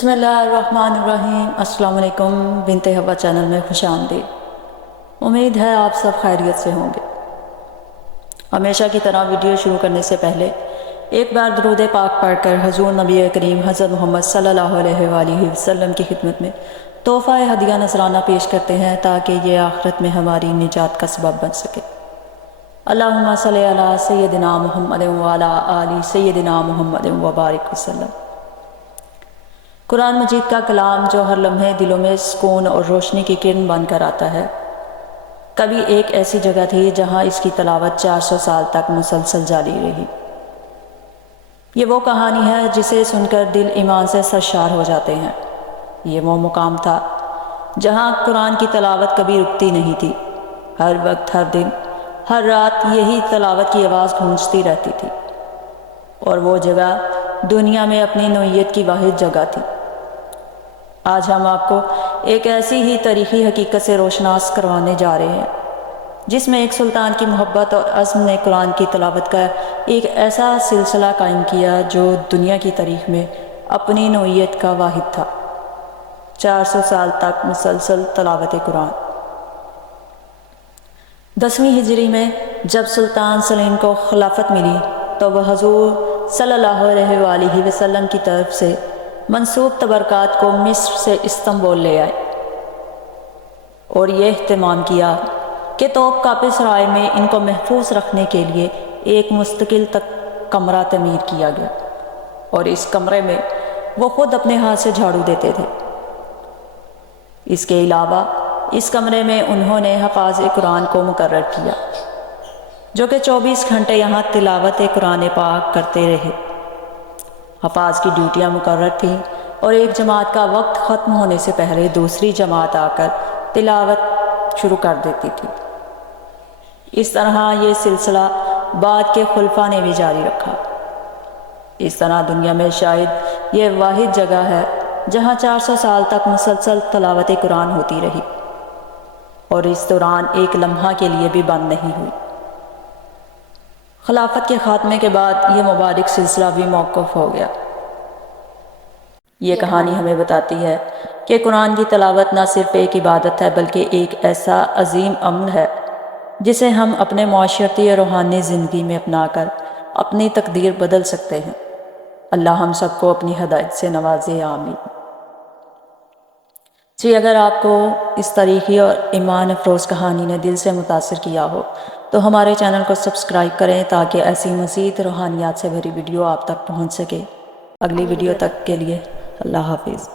بسم اللہ الرحمن الرحیم۔ السلام علیکم، بنت ہوا چینل میں خوش آمدید۔ امید ہے آپ سب خیریت سے ہوں گے۔ ہمیشہ کی طرح ویڈیو شروع کرنے سے پہلے ایک بار درود پاک پڑھ کر حضور نبی کریم حضرت محمد صلی اللہ علیہ وآلہ وسلم کی خدمت میں تحفہ ہدیہ نذرانہ پیش کرتے ہیں تاکہ یہ آخرت میں ہماری نجات کا سبب بن سکے۔ اللہم صلی علی سیدنا محمد وعلی آل سیدنا محمد وبارک وسلم۔ قرآن مجید کا کلام جو ہر لمحے دلوں میں سکون اور روشنی کی کرن بن کر آتا ہے، کبھی ایک ایسی جگہ تھی جہاں اس کی تلاوت 400 سال تک مسلسل جاری رہی۔ یہ وہ کہانی ہے جسے سن کر دل ایمان سے سرشار ہو جاتے ہیں۔ یہ وہ مقام تھا جہاں قرآن کی تلاوت کبھی رکتی نہیں تھی۔ ہر وقت، ہر دن، ہر رات یہی تلاوت کی آواز گونجتی رہتی تھی، اور وہ جگہ دنیا میں اپنی نوعیت کی واحد جگہ تھی۔ آج ہم آپ کو ایک ایسی ہی تاریخی حقیقت سے روشناس کروانے جا رہے ہیں جس میں ایک سلطان کی محبت اور عزم نے قرآن کی تلاوت کا ایک ایسا سلسلہ قائم کیا جو دنیا کی تاریخ میں اپنی نوعیت کا واحد تھا۔ 400 سال تک مسلسل تلاوت قرآن۔ 10ویں ہجری میں جب سلطان سلیم کو خلافت ملی تو وہ حضور صلی اللہ علیہ وآلہ وسلم کی طرف سے منسوب تبرکات کو مصر سے استنبول لے آئے اور یہ اہتمام کیا کہ توپ کاپی سرائے میں ان کو محفوظ رکھنے کے لیے ایک مستقل کمرہ تعمیر کیا گیا، اور اس کمرے میں وہ خود اپنے ہاتھ سے جھاڑو دیتے تھے۔ اس کے علاوہ اس کمرے میں انہوں نے حفاظ قرآن کو مقرر کیا جو کہ 24 گھنٹے یہاں تلاوت قرآن پاک کرتے رہے۔ حفاظ کی ڈیوٹیاں مقرر تھیں اور ایک جماعت کا وقت ختم ہونے سے پہلے دوسری جماعت آ کر تلاوت شروع کر دیتی تھی۔ اس طرح یہ سلسلہ بعد کے خلفاء نے بھی جاری رکھا۔ اس طرح دنیا میں شاید یہ واحد جگہ ہے جہاں 400 سال تک مسلسل تلاوت قرآن ہوتی رہی، اور اس دوران ایک لمحہ کے لیے بھی بند نہیں ہوئی۔ خلافت کے خاتمے کے بعد یہ مبارک سلسلہ بھی موقوف ہو گیا۔ یہ کہانی ہمیں بتاتی ہے کہ قرآن کی تلاوت نہ صرف ایک عبادت ہے بلکہ ایک ایسا عظیم عمل ہے جسے ہم اپنے معاشرتی اور روحانی زندگی میں اپنا کر اپنی تقدیر بدل سکتے ہیں۔ اللہ ہم سب کو اپنی ہدایت سے نوازے، آمین۔ اگر آپ کو اس تاریخی اور ایمان افروز کہانی نے دل سے متاثر کیا ہو تو ہمارے چینل کو سبسکرائب کریں تاکہ ایسی مزید روحانیات سے بھری ویڈیو آپ تک پہنچ سکے۔ اگلی ویڈیو تک کے لیے اللہ حافظ۔